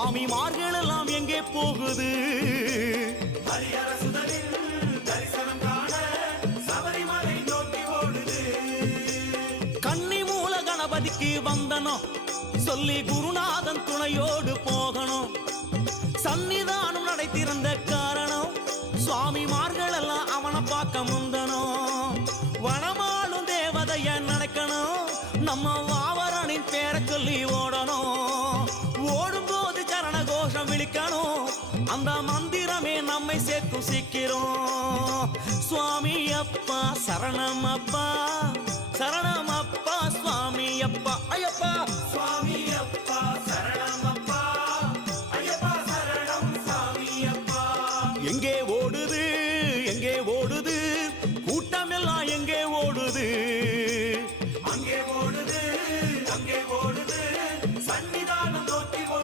சுவாமிமார்கள் எல்லாம் எங்கே போகுது தரிசனம் காண சபரிமலை நோக்கி ஓடுது கன்னி மூல கணபதிக்கு வந்தனம் சொல்லி குருநாதன் துணையோடு போகணும் சன்னிதானம் நடை திறந்த காரணம் சுவாமிமார்கள் எல்லாம் அவனை பார்க்க முந்தனும் வனமாளும் தேவதைய நினைக்கணும் நம்ம வாவரனின் பேரை சொல்லி ஓடணும் ஓடும்போது சரண கோஷம் விழிக்கணும் அந்த மந்திரமே நம்மை சேர்க்கும் சீக்கிரம் சுவாமி அப்பா சரணம் அப்பா சரணம் அப்பா சுவாமி அப்பா ஐயப்பா சுவாமி அப்பா சரணம் அப்பா ஐயப்பா சரணம் சுவாமி அப்பா எங்கே ஓடுது கூட்டம் எல்லாம் எங்கே ஓடுது